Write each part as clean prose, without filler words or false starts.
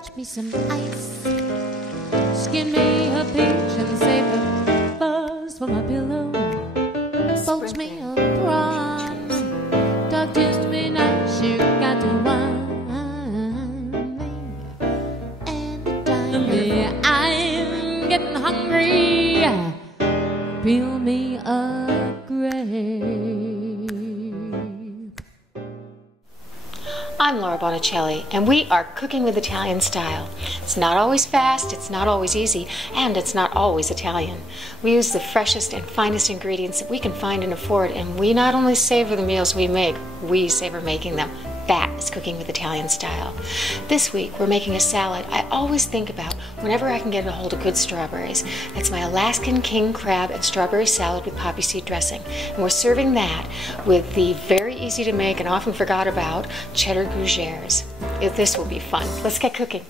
fetch me some ice. Skin me a peach and save the fuzz for my pillow. Poach me a prawn, talk to me nice, you got to wine me. Anytime I'm getting hungry, peel me a grape. I'm Laura Bonicelli, and we are cooking with Italian style. It's not always fast, it's not always easy, and it's not always Italian. We use the freshest and finest ingredients that we can find and afford, and we not only savor the meals we make, we savor making them. That is cooking with Italian style. This week we're making a salad I always think about whenever I can get a hold of good strawberries. That's my Alaskan king crab and strawberry salad with poppy seed dressing. And we're serving that with the very easy to make and often forgot about cheddar gougères. This will be fun. Let's get cooking.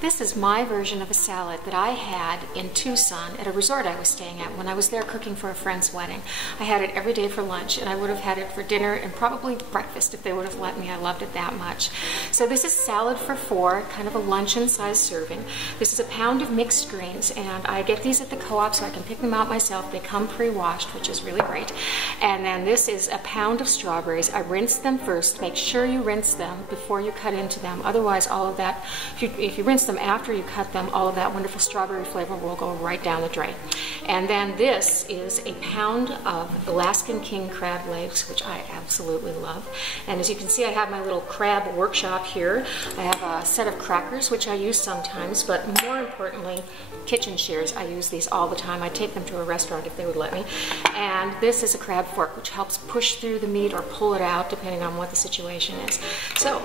This is my version of a salad that I had in Tucson at a resort I was staying at when I was there cooking for a friend's wedding. I had it every day for lunch, and I would have had it for dinner and probably breakfast if they would have let me. I loved it that much. So this is salad for four, kind of a luncheon-sized serving. This is a pound of mixed greens, and I get these at the co-op so I can pick them out myself. They come pre-washed, which is really great. And then this is a pound of strawberries. I rinse them first. Make sure you rinse them before you cut into them. Otherwise, all of that, if you rinse them after you cut them, all of that wonderful strawberry flavor will go right down the drain. And then this is a pound of Alaskan king crab legs, which I absolutely love. And as you can see, I have my little crab workshop here. I have a set of crackers, which I use sometimes, but more importantly, kitchen shears. I use these all the time. I take them to a restaurant if they would let me. And this is a crab fork, which helps push through the meat or pull it out, depending on what the situation is. So,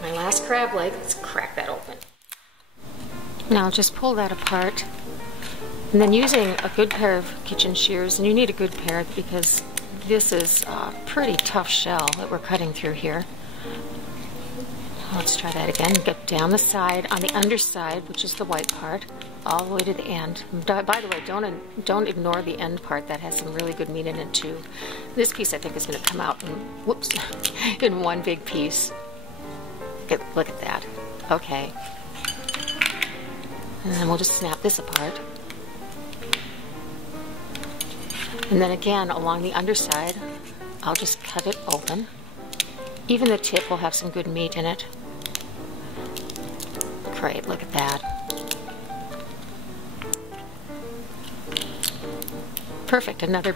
my last crab leg, let's crack that open. Now just pull that apart, and then using a good pair of kitchen shears, and you need a good pair because this is a pretty tough shell that we're cutting through here. Let's try that again. Get down the side, on the underside, which is the white part, all the way to the end. By the way, don't ignore the end part. That has some really good meat in it too. This piece I think is going to come out in, whoops, in one big piece. Look at that. Okay. And then we'll just snap this apart. And then again, along the underside, I'll just cut it open. Even the tip will have some good meat in it. Great, look at that. Perfect, another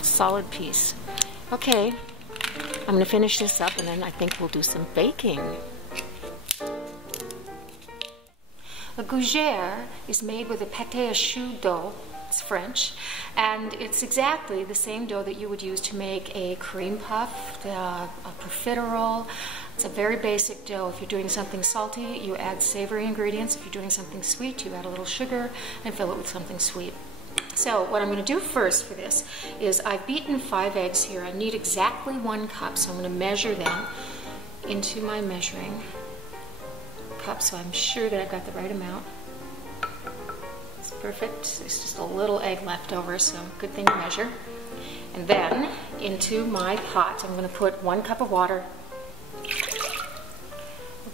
solid piece. Okay, I'm going to finish this up and then I think we'll do some baking. A gougère is made with a pâté à choux dough. It's French, and it's exactly the same dough that you would use to make a cream puff, a profiterole. It's a very basic dough. If you're doing something salty, you add savory ingredients. If you're doing something sweet, you add a little sugar and fill it with something sweet. So what I'm going to do first for this is I've beaten 5 eggs here. I need exactly 1 cup, so I'm going to measure them into my measuring cup, so I'm sure that I've got the right amount. It's perfect. There's just a little egg left over, so good thing to measure. And then into my pot, I'm going to put 1 cup of water.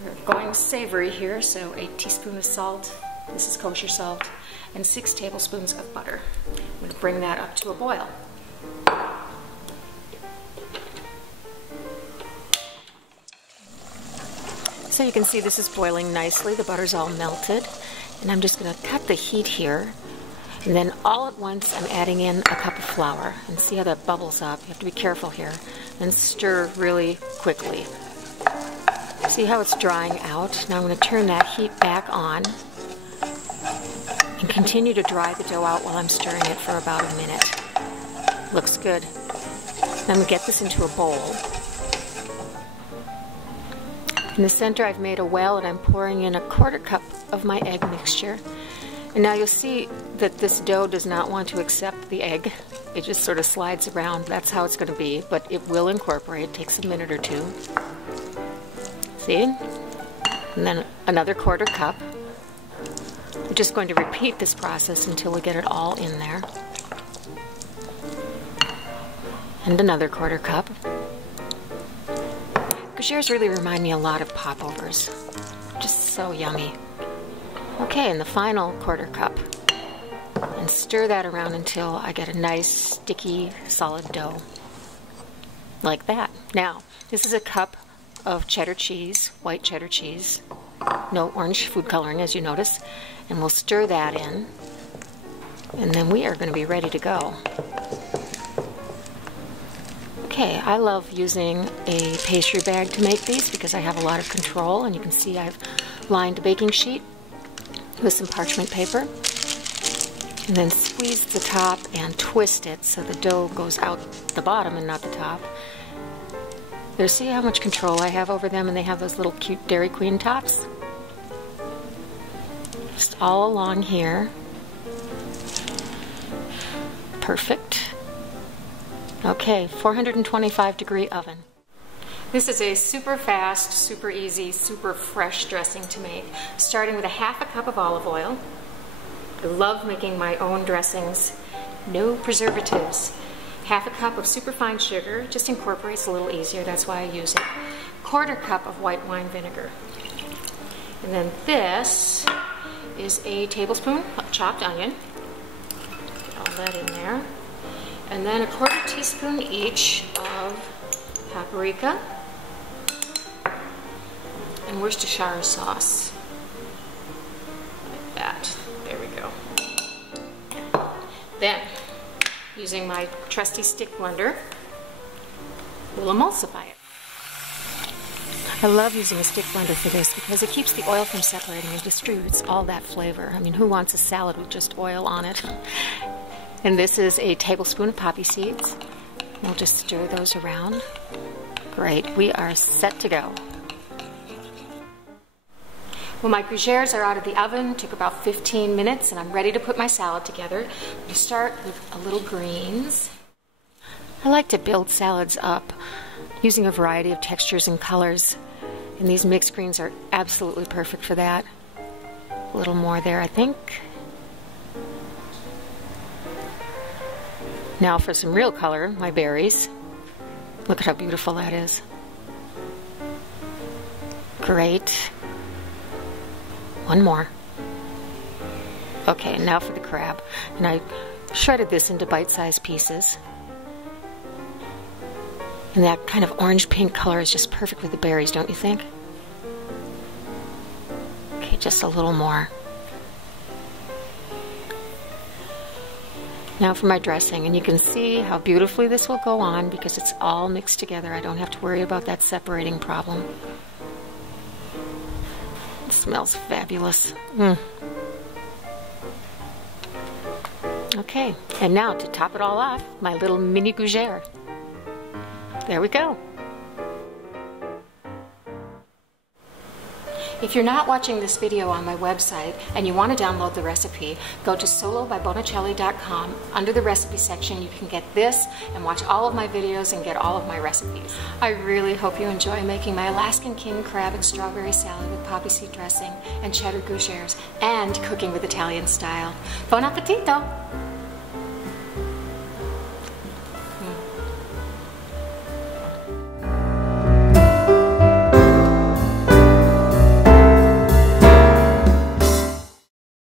We're going savory here, so a teaspoon of salt. This is kosher salt, and 6 tablespoons of butter. I'm going to bring that up to a boil. So you can see this is boiling nicely. The butter's all melted. And I'm just going to cut the heat here. And then all at once I'm adding in a cup of flour. And see how that bubbles up. You have to be careful here. And stir really quickly. See how it's drying out? Now I'm going to turn that heat back on. And continue to dry the dough out while I'm stirring it for about a minute. Looks good. Then I'm going to get this into a bowl. In the center I've made a well and I'm pouring in a 1/4 cup of my egg mixture. And now you'll see that this dough does not want to accept the egg. It just sort of slides around. That's how it's going to be, but it will incorporate. It takes a minute or two. See? And then another 1/4 cup. We're just going to repeat this process until we get it all in there. And another 1/4 cup. Gougères really remind me a lot of popovers. so yummy. Okay, and the final quarter cup. And stir that around until I get a nice, sticky, solid dough. Like that. Now, this is a cup of cheddar cheese, white cheddar cheese. No orange food coloring, as you notice. And we'll stir that in. And then we are going to be ready to go. Okay, I love using a pastry bag to make these because I have a lot of control, and you can see I've lined a baking sheet with some parchment paper, and then squeeze the top and twist it so the dough goes out the bottom and not the top. There, see how much control I have over them, and they have those little cute Dairy Queen tops? Just all along here. Perfect. Okay, 425 degree oven. This is a super fast, super easy, super fresh dressing to make. Starting with a half a cup of olive oil. I love making my own dressings. No preservatives. Half a cup of superfine sugar, just incorporates a little easier, that's why I use it. Quarter cup of white wine vinegar. And then this is a tablespoon of chopped onion. Get all that in there. And then a quarter teaspoon each of paprika and Worcestershire sauce. Like that. There we go. Then, using my trusty stick blender, we'll emulsify it. I love using a stick blender for this because it keeps the oil from separating and distributes all that flavor. I mean, who wants a salad with just oil on it? And this is a tablespoon of poppy seeds. We'll just stir those around. Great, we are set to go. Well, my gougères are out of the oven, took about 15 minutes, and I'm ready to put my salad together. We start with a little greens. I like to build salads up using a variety of textures and colors, and these mixed greens are absolutely perfect for that. A little more there, I think. Now for some real color, my berries. Look at how beautiful that is. Great. One more. Okay, now for the crab. And I shredded this into bite-sized pieces. And that kind of orange-pink color is just perfect with the berries, don't you think? Okay, just a little more. Now for my dressing, and you can see how beautifully this will go on because it's all mixed together. I don't have to worry about that separating problem. It smells fabulous. Okay, and now to top it all off, my little mini gougère. There we go. If you're not watching this video on my website and you want to download the recipe, go to solobybonicelli.com. Under the recipe section, you can get this and watch all of my videos and get all of my recipes. I really hope you enjoy making my Alaskan king crab and strawberry salad with poppy seed dressing and cheddar gougères and cooking with Italian style. Buon appetito!